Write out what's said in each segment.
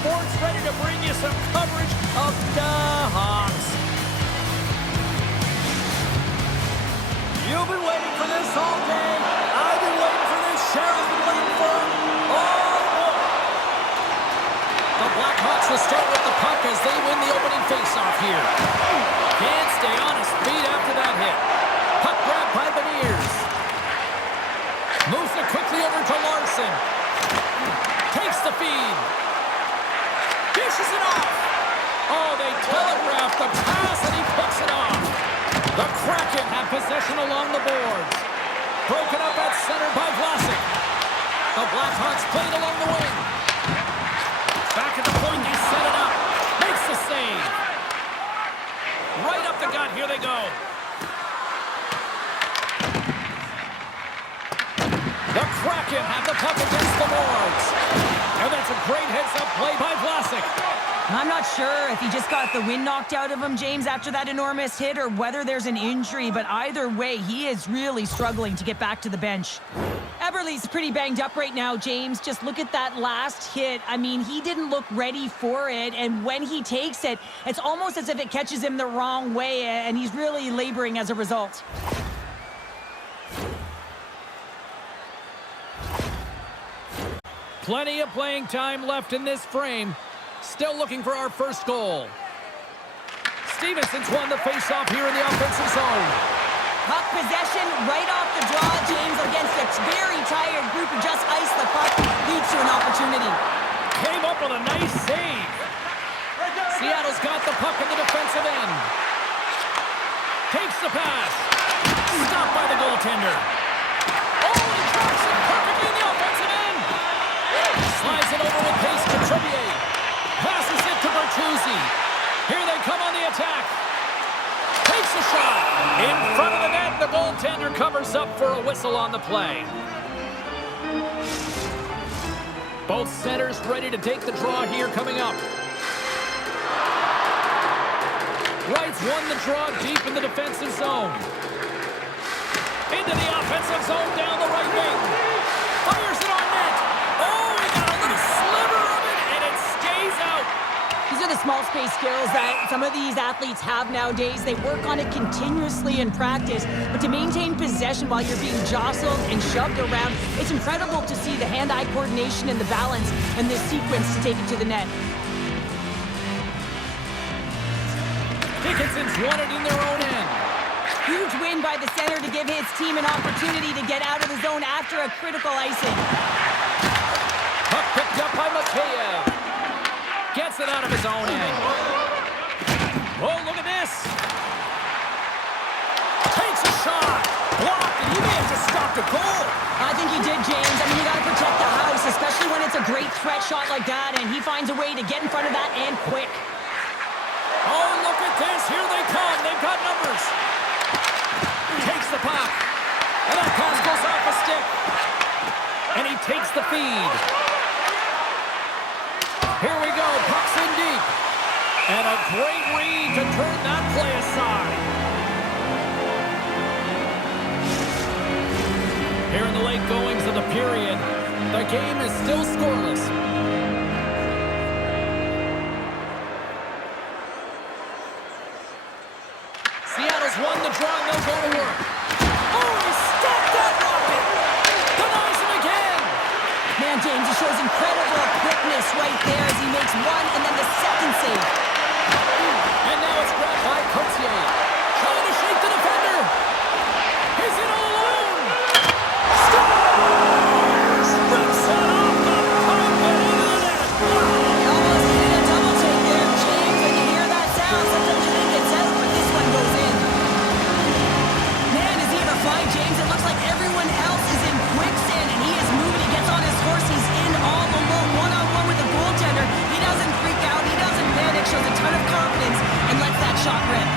Sports, ready to bring you some coverage of the Hawks. You've been waiting for this all day. I've been waiting for this. Cheryl's been waiting for it all morning. The Blackhawks will start with the puck as they win the opening faceoff here. Can't stay on his feet after that hit. Puck grab by Beniers. Moves it quickly over to Larson. Takes the feed. Dishes it off. Oh, they telegraph the pass, and he picks it off. The Kraken have possession along the boards. Broken up at center by Vlasic. The Blackhawks played along the wing. Back at the point, they set it up. Makes the save. Right up the gut, here they go. The Kraken have the puck against the boards. And that's a great heads-up play by Vlasic. I'm not sure if he just got the wind knocked out of him, James, after that enormous hit, or whether there's an injury, but either way, he is really struggling to get back to the bench. Eberle's pretty banged up right now, James. Just look at that last hit. I mean, he didn't look ready for it, and when he takes it, it's almost as if it catches him the wrong way, and he's really laboring as a result. Plenty of playing time left in this frame. Still looking for our first goal. Stevenson's won the faceoff here in the offensive zone. Puck possession right off the draw, James, against a very tired group who just iced the puck. Leads to an opportunity. Came up with a nice save. Seattle's got the puck in the defensive end. Takes the pass. Stopped by the goaltender. Oh, he drops it perfectly in the offensive end. Slides it over with pace to Trevier. Passes it to Bertuzzi. Here they come on the attack. Takes a shot. In front of the net, the goaltender covers up for a whistle on the play. Both centers ready to take the draw here coming up. Wright's won the draw deep in the defensive zone. Into the offensive zone down the right wing. Fires it on net. Oh, he got a little sliver of it, and it stays out. These are the small space skills that some of these athletes have nowadays. They work on it continuously in practice, but to maintain possession while you're being jostled and shoved around, it's incredible to see the hand-eye coordination and the balance in this sequence to take it to the net. Dickinson's won it in their own end. Huge win by the center to give his team an opportunity to get out of the zone after a critical icing. Puck picked up by Mikheyev. Gets it out of his own end. Oh, look at this. Takes a shot. Blocked, and he may have just stopped a goal. I think he did, James. I mean, you got to protect the house, especially when it's a great threat shot like that, and he finds a way to get in front of that and quick. Oh, look at this. Here they come. They've got numbers. Takes the puck. And that pass goes off the stick. And he takes the feed. Here we go. Puck's in deep. And a great read to turn that play aside. Here in the late goings of the period, the game is still scoreless. Seattle's won the draw, and they'll go to work. Oh, he stopped that rocket! Denies him again! Man, James, he shows incredible quickness right there as he makes one and then the second save. And now it's grabbed by Cotier. Trying to shake the defender. He's in all alone. Scores! Rips it off the puck and into the net. He almost did a double take there, James. When you hear that sound, sometimes you think it's out, but this one goes in. Man, is he ever flying, James? It looks like everyone else is in quicksand, and he is moving. He gets on his horse. He's in all alone, one-on-one with the goaltender. He doesn't freak out. He doesn't panic. Shows a ton of confidence and lets that shot rip.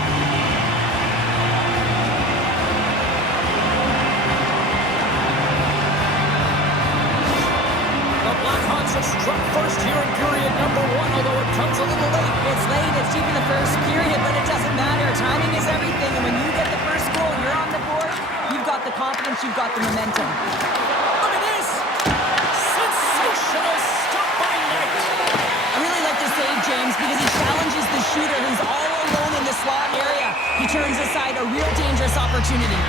The Blackhawks have struck first here in period number 1, although it comes a little late. It's late. It's deep in the first period, but it doesn't matter. Timing is everything, and when you get the first goal, you're on the board. You've got the confidence. You've got the momentum. Look at this! Sensational stop by Knight. I really dangerous opportunity.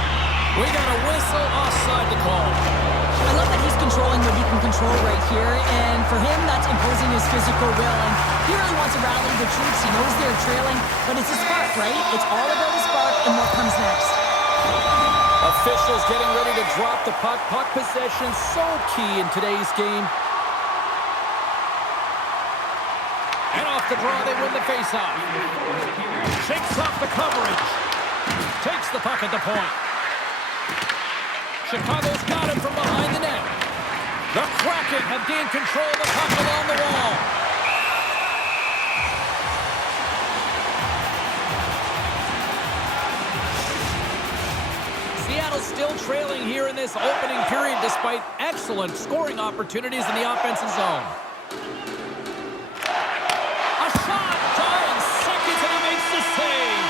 We got a whistle offside the call. I love that he's controlling what he can control right here, and for him, that's imposing his physical will, and he really wants to rally the troops. He knows they're trailing, but it's a spark, right? It's all about a spark and what comes next. Officials getting ready to drop the puck. Puck possession so key in today's game. And off the draw, they win the faceoff. Shakes off the coverage. Takes the puck at the point. Chicago's got him from behind the net. The Kraken have gained control of the puck along the wall. Seattle's still trailing here in this opening period despite excellent scoring opportunities in the offensive zone. A shot, dying seconds, and he makes the save.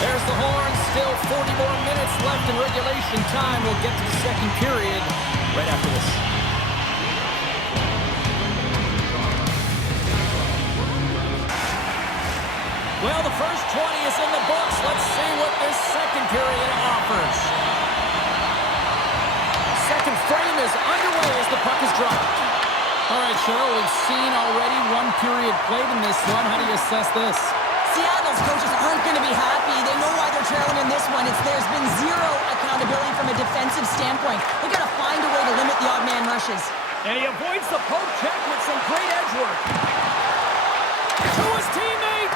There's the horn. Still 40 more minutes left in regulation time. We'll get to the second period right after this. Well, the first 20 is in the books. Let's see what this second period offers. Second frame is underway as the puck is dropped. All right, Cheryl, we've seen already one period played in this one. How do you assess this? Seattle's coaches aren't going to be happy. They know why they're trailing in this one. There's been zero accountability from a defensive standpoint. They've got to find a way to limit the odd man rushes. And he avoids the poke check with some great edge work. To his teammate.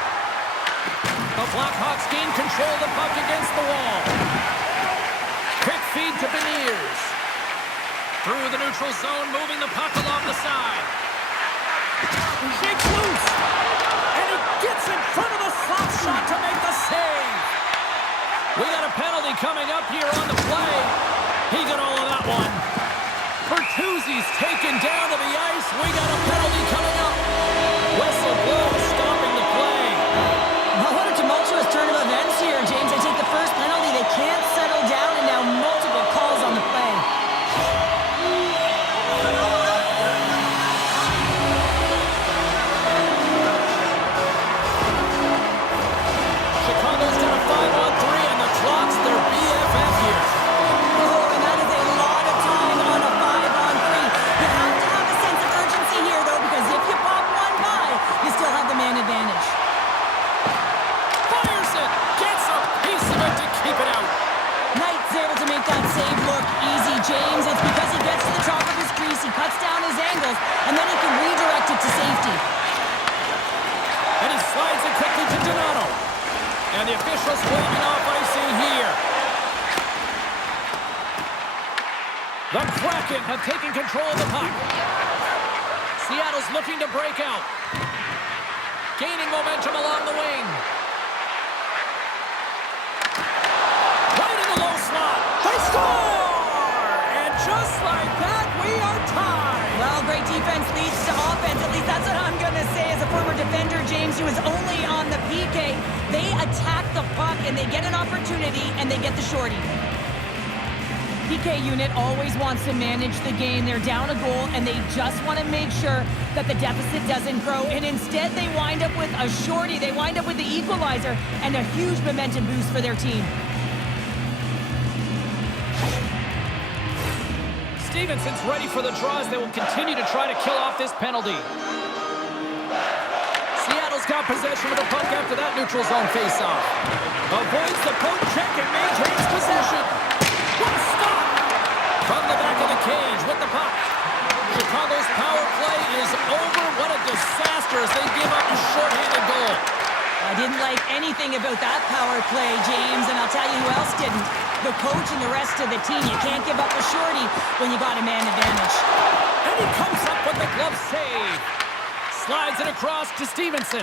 The Blackhawks gain control of the puck against the wall. Quick feed to Beniers. Through the neutral zone, moving the puck along the side. Shakes loose. And he gets in front of the slap shot to make the save. We got a penalty coming up here on the play. He got all of that one. Bertuzzi's taken down to the ice. We got a penalty coming up. Whistle blows, stopping the play. Well, what a tumultuous turn of events here, James. They take the first penalty. They can't settle down, and now multiple calls on the play. Chicago's got a 5-on-3, and the Clocks, their BFF here. Oh, and that is a lot of time on a 5-on-3. You have to have a sense of urgency here, though, because if you pop one by, you still have the man advantage. Fires it. Gets a piece of it to keep it out. Knight's able to make that save look easy, James. It's because he gets to the top of his crease, he cuts down his angles, and then he can redirect it to safety. And he slides it quickly to Donato. And the officials waving off icing here. The Kraken have taken control of the puck. Seattle's looking to break out. Gaining momentum along the wing. Right in the low slot. They score! And just like that, we are tied. Well, great defense leads to offense. At least that's what I'm going to say as a former defender, James, who was only on the PK. They attack the puck, and they get an opportunity, and they get the shorty. PK unit always wants to manage the game. They're down a goal, and they just want to make sure that the deficit doesn't grow. And instead, they wind up with a shorty. They wind up with the equalizer and a huge momentum boost for their team. Stevenson's ready for the draws. They will continue to try to kill off this penalty. Seattle's got possession of the puck after that neutral zone faceoff. Avoids the poke check and maintains possession. What a stop! From the back of the cage with the puck. Chicago's power play is over. What a disaster as they give up a shorthanded goal. I didn't like anything about that power play, James, and I'll tell you who else didn't. The coach and the rest of the team. You can't give up a shorty when you got a man advantage. And he comes up with the glove save. Slides it across to Stevenson.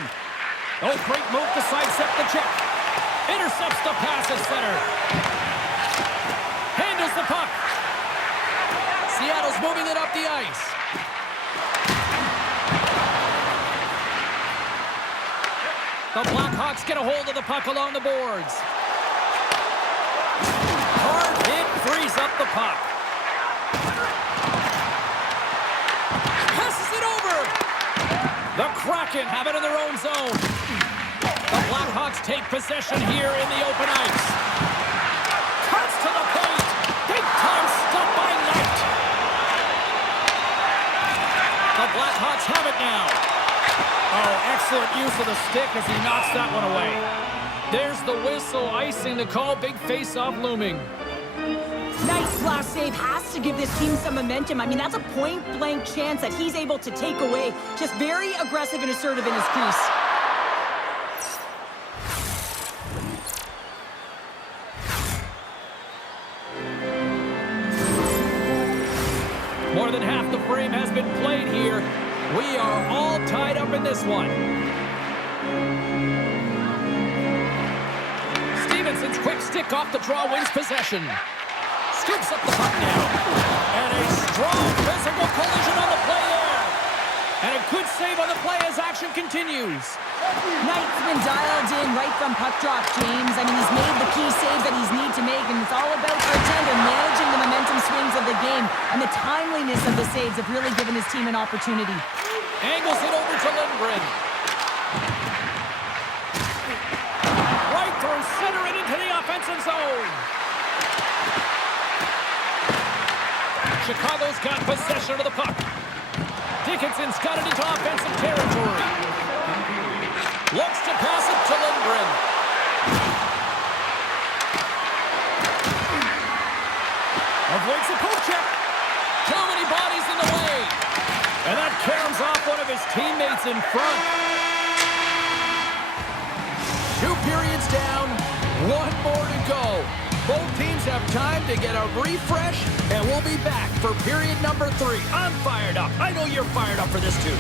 Oh, great move to sidestep the check. Intercepts the pass at center. Handles the puck. Seattle's moving it up the ice. The Blackhawks get a hold of the puck along the boards. Hard hit frees up the puck. Passes it over. The Kraken have it in their own zone. The Blackhawks take possession here in the open ice. Cuts to the paint. Big time stop by Knight. The Blackhawks have it now. Oh, excellent use of the stick as he knocks that one away. There's the whistle, icing the call. Big face-off looming. Knight's last save has to give this team some momentum. I mean, that's a point-blank chance that he's able to take away. Just very aggressive and assertive in his crease. More than half the frame has been played here. We are all tied up in this one. Stevenson's quick stick off the draw wins possession. Scoops up the puck now. And a strong physical collision on the play there. And a good save on the play as action continues. Knight's been dialed in right from puck drop, James. I mean, he's made the key saves that he's need to make, and it's all about goaltender managing the momentum swings of the game, and the timeliness of the saves have really given his team an opportunity. Angles it over to Lindgren. Right through center and into the offensive zone. Chicago's got possession of the puck. Dickinson's got it into offensive territory. Looks to pass it to Lindgren. Avoids the poke check. Too many bodies in the way. And that caroms off one of his teammates in front. 2 periods down, 1 more to go. Both teams have time to get a refresh, and we'll be back for period number 3. I'm fired up. I know you're fired up for this too.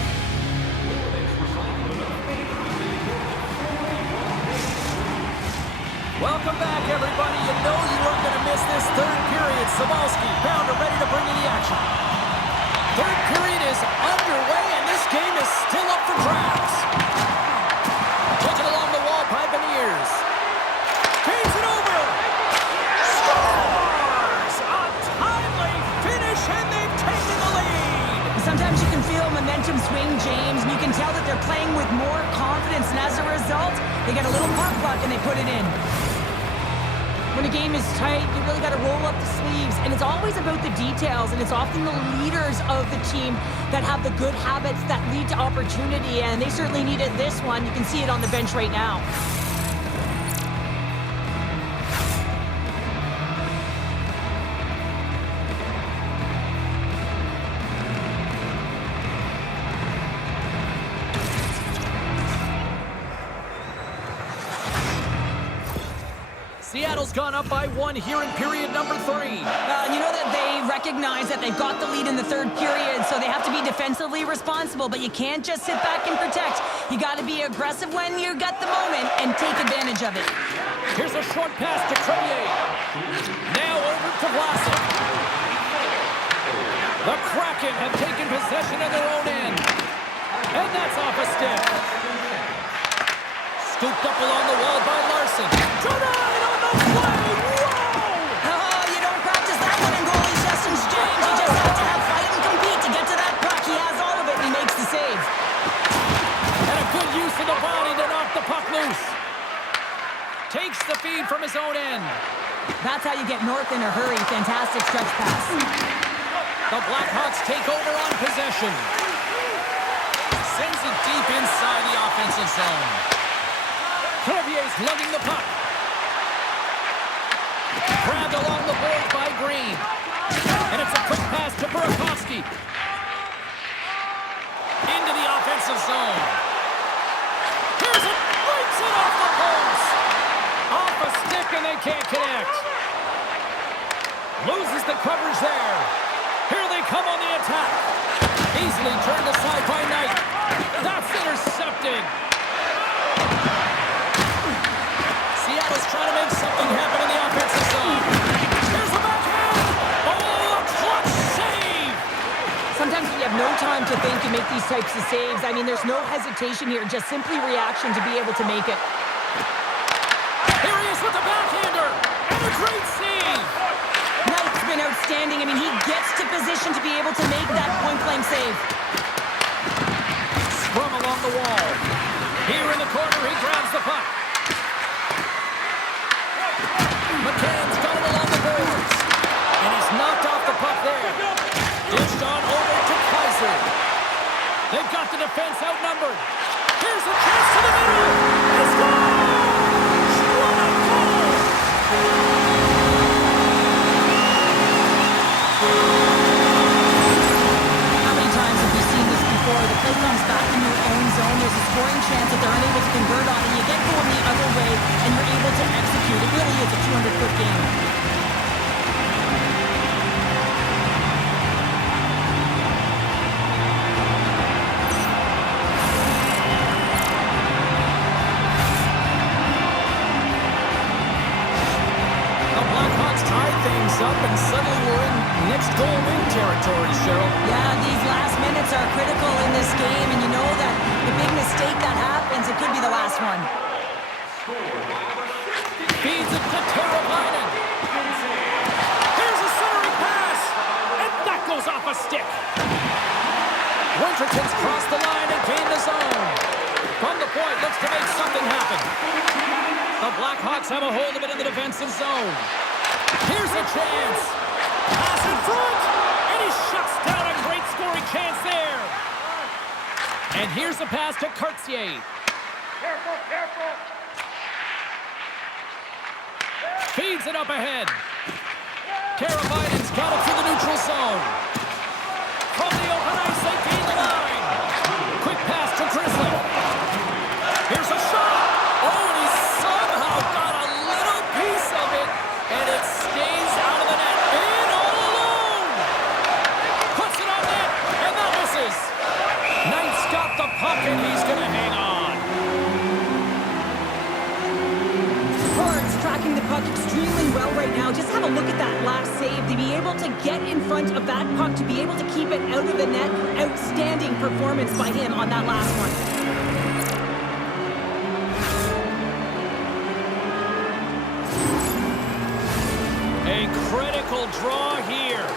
Welcome back, everybody. You know you weren't going to miss this third period. Sabalski, Pounder ready to bring in the action. Third period is underway, and this game is still up for grabs. Taken along the wall by Beniers. Feeds it over. Scores! A timely finish, and they've taken the lead. Sometimes you can feel momentum swing, James, and you can tell that they're playing with more confidence, and as a result, they get a little puck luck and they put it in. When a game is tight, you really got to roll up the sleeves, and it's always about the details, and it's often the leaders of the team that have the good habits that lead to opportunity, and they certainly needed this one. You can see it on the bench right now. Seattle's gone up by 1 here in period number 3. You know that they recognize that they've got the lead in the third period, so they have to be defensively responsible, but you can't just sit back and protect. You got to be aggressive when you got the moment and take advantage of it. Here's a short pass to Crevier. Now over to Vlasic. The Kraken have taken possession of their own end. And that's off a stick. Scooped up along the wall by Larson. Denied on the play! Whoa! Oh, you don't practice that one in goalie sessions, James. You just have to have fight and compete to get to that puck. He has all of it, and he makes the save. And a good use of the body to knock the puck loose. Takes the feed from his own end. That's how you get north in a hurry. Fantastic stretch pass. The Blackhawks take over on possession. Sends it deep inside the offensive zone. Crevier's lugging the puck. Grabbed along the boards by Green. And it's a quick pass to Burakovsky. Into the offensive zone. Here's it. Breaks it off the post. Off a stick and they can't connect. Loses the coverage there. Here they come on the attack. Easily turned aside by Knight. That's intercepted. Seattle's trying to make something happen in the offensive zone. Here's the backhand. Oh, a clutch save. Sometimes you have no time to think and make these types of saves. I mean, there's no hesitation here, just simply reaction to be able to make it. Here he is with the backhander. And a great save. Knight's been outstanding. I mean, he gets to position to be able to make that point-blank save. Scrum along the wall. Here in the corner, he grabs the puck. McCann's got it along the boards. And he's knocked off the puck there. Dished on over to Kaiser. They've got the defense outnumbered. Here's a chance to the middle. He scores! What a goal! How many times have we seen this before? The play comes back in your own zone. There's a scoring chance that they're unable to convert on, and you get going the other way, and you're able to execute. It really is a 200-foot game. Up and suddenly we're in next goal win territory, Cheryl. Yeah, these last minutes are critical in this game, and you know that the big mistake that happens, it could be the last one. Feeds it to Teravainen. Here's a centering pass, and that goes off a stick. Winterton's crossed the line and gained the zone. From the point, looks to make something happen. The Blackhawks have a hold of it in the defensive zone. Here's a chance. Pass in front. And he shuts down a great scoring chance there. And here's the pass to Cartier. Careful. Feeds it up ahead. Teravainen's got it to the neutral zone. From the open ice, they gain the line. Quick pass to Grizzly. Here's a shot. Oh, and he somehow got a little piece of it. And it stays out of the net. In all alone. Puts it on net. And that misses. Knight's got the puck and he's going to hang on. Forwards tracking the puck extremely well right now. Just have a look at that last save. To be able to get in front of that puck, to be able to keep it out of the net. Outstanding performance by him on that last one. A critical draw here.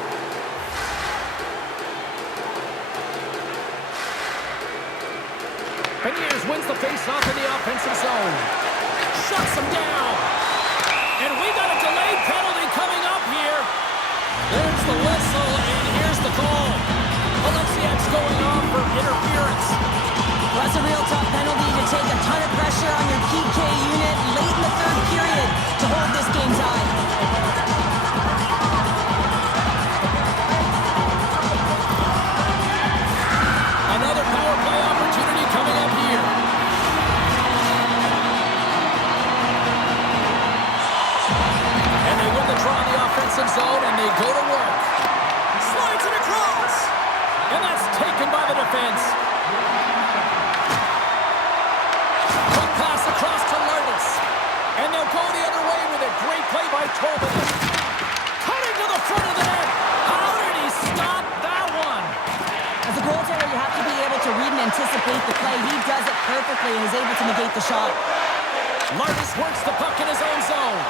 Beniers wins the face-off in the offensive zone. Shuts him down. And we got a delayed penalty coming up here. There's the whistle, and here's the call. Alexiak's going off for interference. Well, that's a real tough penalty to take a ton of pressure on your PK unit late in the third period to hold this game tied. Another power play opportunity coming up here. And they win the draw in the offensive zone, and they go to work. Slides it across. And that's taken by the defense. Quick pass across to Lardis. And they'll go the other way with it. Great play by Tobin. Cutting to the front of the net. How did he stop that one? As a goaltender, you have to be able to read and anticipate the play. He does it perfectly and is able to negate the shot. Lardis works the puck in his own zone.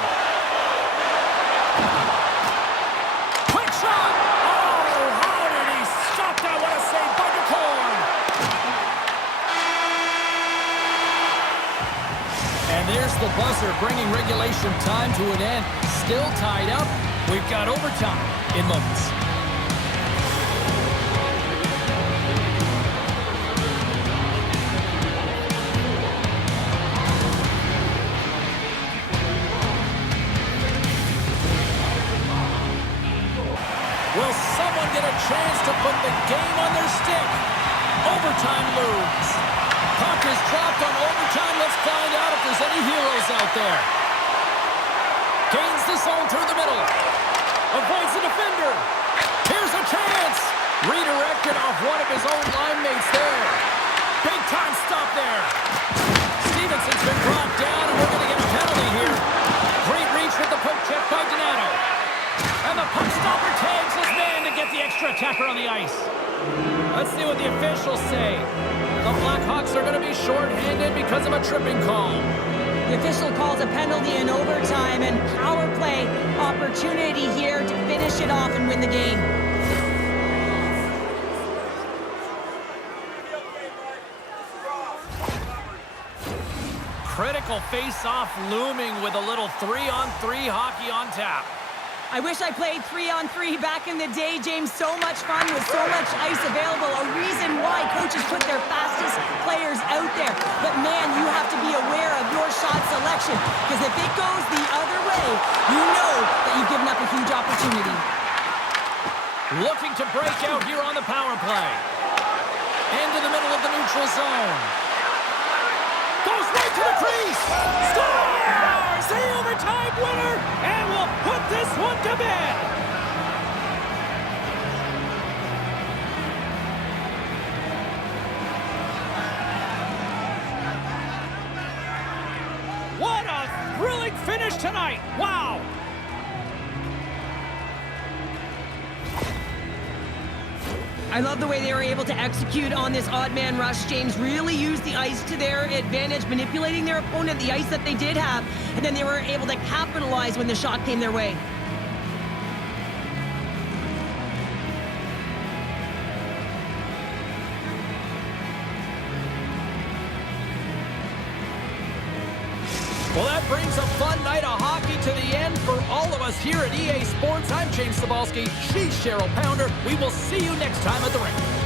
Quick shot! Oh, how did he stop that? What a save by DeCorn! And there's the buzzer, bringing regulation time to an end. Still tied up. We've got overtime in moments. Will someone get a chance to put the game on their stick? Overtime looms. Puck is dropped on overtime. Let's find out if there's any heroes out there. Gains the zone through the middle. Avoids the defender. Here's a chance. Redirected off one of his own line mates there. Big time stop there. Stevenson's been brought down, and we're going to get a penalty here. Great reach with the poke check by Donato. And the puck stopper tags his man to get the extra attacker on the ice. Let's see what the officials say. The Blackhawks are going to be shorthanded because of a tripping call. The official calls a penalty in overtime and power play opportunity here to finish it off and win the game. identical face-off looming with a little 3-on-3 hockey on tap. I wish I played 3-on-3 back in the day, James. So much fun with so much ice available. A reason why coaches put their fastest players out there. But, man, you have to be aware of your shot selection. Because if it goes the other way, you know that you've given up a huge opportunity. Looking to break out here on the power play. Into the middle of the neutral zone. Goes right to the crease. Scores! The overtime winner, and we'll put this one to bed. What a thrilling finish tonight. Wow. I love the way they were able to execute on this odd man rush. James really used the ice to their advantage, manipulating their opponent, the ice that they did have, and then they were able to capitalize when the shot came their way. Well, that brings a fun night of hockey to the end for all of us here at EA Sports. I'm James Cybulski. She's Cheryl Pounder. We will see you next time at the rink.